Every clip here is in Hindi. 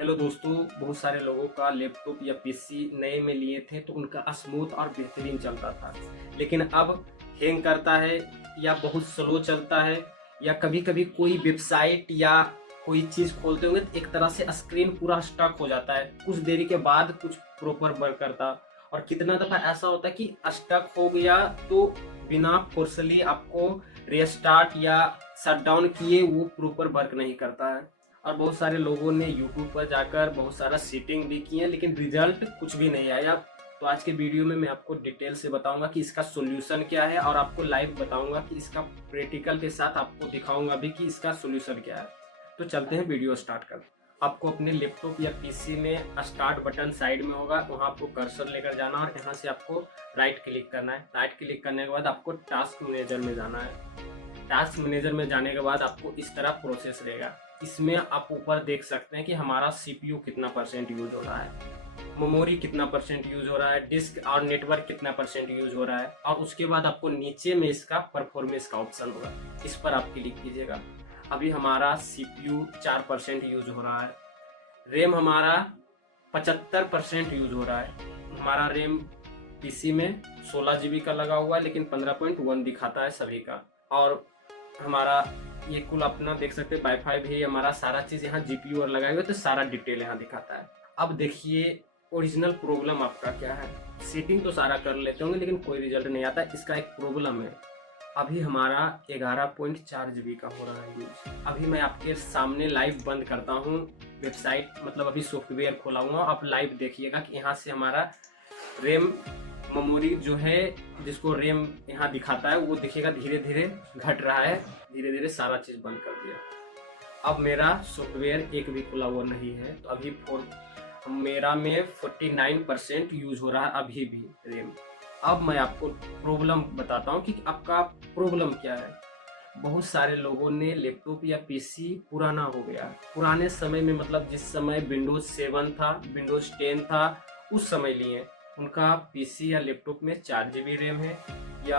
हेलो दोस्तों, बहुत सारे लोगों का लैपटॉप या पीसी नए में लिए थे तो उनका स्मूथ और बेहतरीन चलता था। लेकिन अब हैंग करता है या बहुत स्लो चलता है, या कभी कभी कोई वेबसाइट या कोई चीज़ खोलते होंगे तो एक तरह से स्क्रीन पूरा स्टक हो जाता है, कुछ देरी के बाद कुछ प्रॉपर वर्क करता। और कितना दफ़ा ऐसा होता है कि स्टक हो गया तो बिना फोर्सली आपको रीस्टार्ट या शट डाउन किए वो प्रॉपर वर्क नहीं करता है। और बहुत सारे लोगों ने यूट्यूब पर जाकर बहुत सारा सेटिंग भी किए लेकिन रिजल्ट कुछ भी नहीं आया। तो आज के वीडियो में मैं आपको डिटेल से बताऊंगा कि इसका सॉल्यूशन क्या है, और आपको लाइव बताऊंगा कि इसका प्रैक्टिकल के साथ आपको दिखाऊंगा भी कि इसका सॉल्यूशन क्या है। तो चलते हैं वीडियो स्टार्ट कर। आपको अपने लैपटॉप या पीसी में स्टार्ट बटन साइड में होगा, वहाँ आपको कर्सर लेकर जाना और यहाँ से आपको राइट क्लिक करना है। राइट क्लिक करने के बाद आपको टास्क मैनेजर में जाना है। टास्क मैनेजर में जाने के बाद आपको इस तरह प्रोसेस रहेगा। इसमें आप ऊपर देख सकते हैं कि हमारा सीपीयू कितना परसेंट यूज हो रहा है, मेमोरी कितना परसेंट यूज हो रहा है, डिस्क और नेटवर्क कितना परसेंट यूज हो रहा है। और उसके बाद आपको नीचे में इसका परफॉर्मेंस का ऑप्शन होगा, इस पर आप क्लिक कीजिएगा। अभी हमारा सीपीयू 4% यूज हो रहा है, रैम हमारा 75% यूज हो रहा है। हमारा रैम पीसी में 16 GB का लगा हुआ है लेकिन 15.1 दिखाता है सभी का। और हमारा ये कुल अपना देख सकते हैं, वाईफाई भी हमारा सारा चीज़ यहाँ जीपीयू और लगाए हुए तो सारा डिटेल यहाँ दिखाता है। अब देखिए ओरिजिनल प्रॉब्लम आपका क्या है। सेटिंग तो सारा कर लेते होंगे लेकिन कोई रिजल्ट नहीं आता, इसका एक प्रॉब्लम है। अभी हमारा 11.4 GB का हो रहा है यूज। अभी मैं आपके सामने लाइव बंद करता हूँ वेबसाइट, मतलब अभी सॉफ्टवेयर खोला हुआ, आप लाइव देखिएगा कि यहाँ से हमारा रैम मेमोरी जो है, जिसको रैम यहाँ दिखाता है, वो दिखेगा धीरे धीरे घट रहा है। धीरे धीरे सारा चीज़ बंद कर दिया। अब मेरा सॉफ्टवेयर एक भी खुला हुआ नहीं है, तो अभी मेरा में 49% यूज हो रहा है अभी भी रैम। अब मैं आपको प्रॉब्लम बताता हूँ कि आपका प्रॉब्लम क्या है। बहुत सारे लोगों ने लैपटॉप या पीसी पुराना हो गया, पुराने समय में मतलब जिस समय विंडोज 7 था, विंडोज 10 था, उस समय लिए उनका पीसी या लैपटॉप में 4 GB रैम है या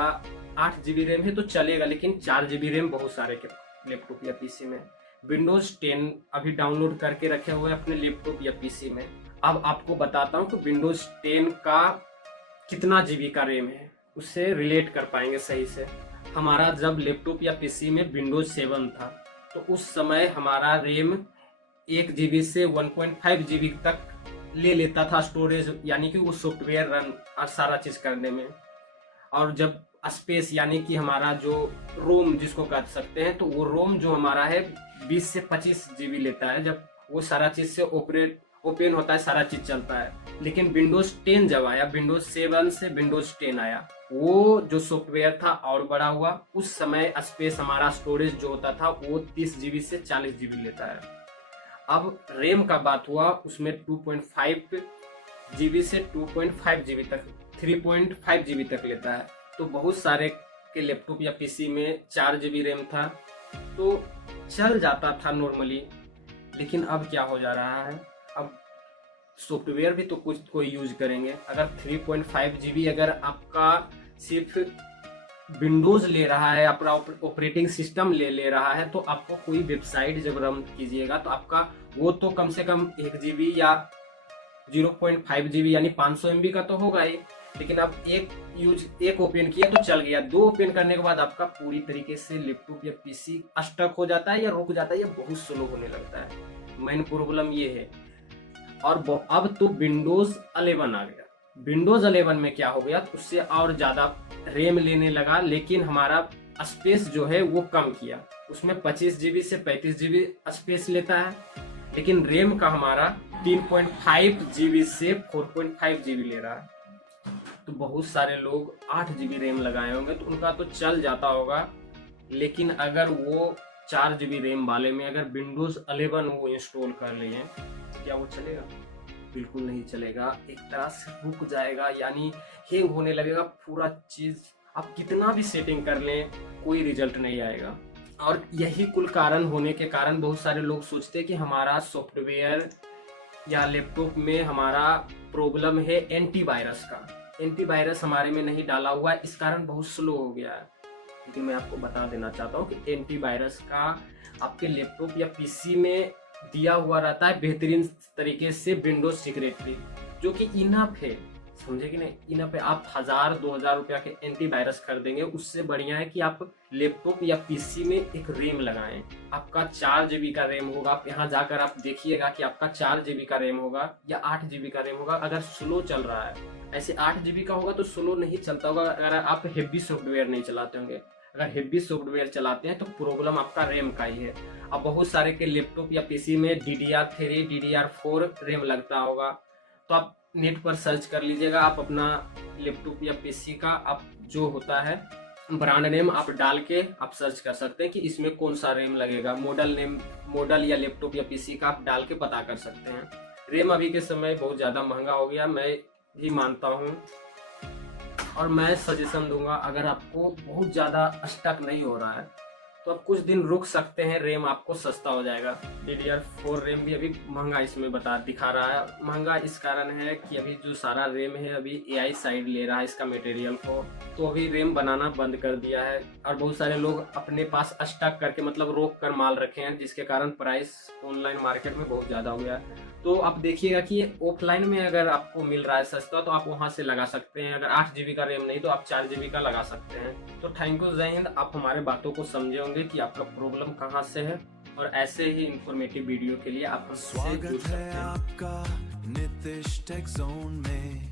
8 GB रैम है तो चलेगा, लेकिन 4 GB रैम बहुत सारे के लैपटॉप या पीसी में। विंडोज 10 अभी डाउनलोड करके रखे हुए अपने लैपटॉप या पीसी में। अब आपको बताता हूँ कि विंडोज 10 का कितना जीबी का रैम है, उससे रिलेट कर पाएंगे सही से। हमारा जब लैपटॉप या पीसी में विंडोज 7 था तो उस समय हमारा रैम 1 GB से 1.5 GB तक ले लेता था स्टोरेज, यानी कि वो सॉफ्टवेयर रन और सारा चीज करने में। और जब स्पेस यानी कि हमारा जो रोम जिसको कह सकते हैं, तो वो रोम जो हमारा है 20 से 25 GB लेता है, जब वो सारा चीज से ओपन होता है, सारा चीज चलता है। लेकिन विंडोज 10 जब आया, विंडोज 7 से विंडोज 10 आया, वो जो सॉफ्टवेयर था और बड़ा हुआ। उस समय स्पेस हमारा स्टोरेज जो होता था वो 30 GB से 40 GB लेता है। अब रैम का बात हुआ, उसमें 2.5 GB से 2.5 GB तक, 3.5 GB तक लेता है। तो बहुत सारे के लैपटॉप या पीसी में 4 GB रैम था तो चल जाता था नॉर्मली। लेकिन अब क्या हो जा रहा है, अब सॉफ्टवेयर भी तो कुछ कोई यूज करेंगे। अगर 3.5 GB अगर आपका सिर्फ विंडोज ले रहा है, अपना ऑपरेटिंग सिस्टम ले रहा है, तो आपको कोई वेबसाइट जब रन कीजिएगा तो आपका वो तो कम से कम 1 GB या 0.5 GB यानी 500 MB का तो होगा ही। लेकिन अब एक ओपन किया तो चल गया, 2 ओपन करने के बाद आपका पूरी तरीके से लैपटॉप या पीसी स्टक हो जाता है या रुक जाता है या बहुत स्लो होने लगता है। मेन प्रॉब्लम ये है। और अब तो विंडोज 11 आ गया। विंडोज 11 में क्या हो गया, तो उससे और ज्यादा रैम लेने लगा, लेकिन हमारा स्पेस जो है वो कम किया। उसमें 25 GB से 35 GB स्पेस लेता है, लेकिन रैम का हमारा 3.5 GB से 4.5 GB ले रहा है। तो बहुत सारे लोग 8 GB रैम लगाए होंगे तो उनका तो चल जाता होगा। लेकिन अगर वो 4 GB रैम वाले में अगर विंडोज 11 वो इंस्टॉल कर लिए, क्या वो चलेगा? बिल्कुल नहीं चलेगा, एक तरह से रुक जाएगा, यानी हैंग होने लगेगा पूरा चीज। आप कितना भी सेटिंग कर लें कोई रिजल्ट नहीं आएगा। और यही कुल कारण होने के कारण बहुत सारे लोग सोचते हैं कि हमारा सॉफ्टवेयर या लैपटॉप में हमारा प्रॉब्लम है एंटीवायरस का। एंटीवायरस हमारे में नहीं डाला हुआ है, इस कारण बहुत स्लो हो गया है। लेकिन मैं आपको बता देना चाहता हूँ कि एंटीवायरस का आपके लैपटॉप या पीसी में दिया हुआ रहता है बेहतरीन तरीके से विंडोज सिक्योरिटी, जो कि इनफ है, समझे कि नहीं, इनफ है। आप 1000-2000 रुपया के एंटीवायरस खरीदेंगे, उससे बढ़िया है कि आप लैपटॉप या पीसी में एक रैम लगाएं। आपका 4 GB का रैम होगा, आप यहाँ जाकर आप देखिएगा कि आपका 4 GB का रैम होगा या 8 GB का रैम होगा। अगर स्लो चल रहा है, ऐसे 8 GB का होगा तो स्लो नहीं चलता होगा, अगर आप हेवी सॉफ्टवेयर नहीं चलाते होंगे। अगर हेवी सॉफ्टवेयर चलाते हैं तो प्रॉब्लम आपका रैम का ही है। अब बहुत सारे के लैपटॉप या पीसी में DDR3 DDR4 रैम लगता होगा, तो आप नेट पर सर्च कर लीजिएगा। आप अपना लैपटॉप या पीसी का आप जो होता है ब्रांड नेम आप डाल के आप सर्च कर सकते हैं कि इसमें कौन सा रैम लगेगा। मॉडल या लैपटॉप या पीसी का आप डाल के पता कर सकते हैं। रैम अभी के समय बहुत ज़्यादा महंगा हो गया, मैं भी मानता हूँ, और मैं सजेशन दूंगा अगर आपको बहुत ज़्यादा स्टक नहीं हो रहा है तो आप कुछ दिन रुक सकते हैं, रैम आपको सस्ता हो जाएगा। DDR4 रैम भी अभी महंगा इसमें दिखा रहा है। महंगा इस कारण है कि अभी जो सारा रैम है अभी AI साइड ले रहा है इसका मटेरियल को, तो अभी रैम बनाना बंद कर दिया है, और बहुत सारे लोग अपने पास स्टॉक करके मतलब रोक कर माल रखे हैं, जिसके कारण प्राइस ऑनलाइन मार्केट में बहुत ज़्यादा हो गया है। तो आप देखिएगा कि ऑफलाइन में अगर आपको मिल रहा है सस्ता तो आप वहाँ से लगा सकते हैं। अगर 8 GB का रैम नहीं तो आप 4 GB का लगा सकते हैं। तो थैंक यू, जय हिंद। आप हमारे बातों को समझे होंगे कि आपका प्रॉब्लम कहाँ से है, और ऐसे ही इंफॉर्मेटिव वीडियो के लिए आप हमसे जुड़ सकते हैं। स्वागत है आपका नितिश टेक जोन में।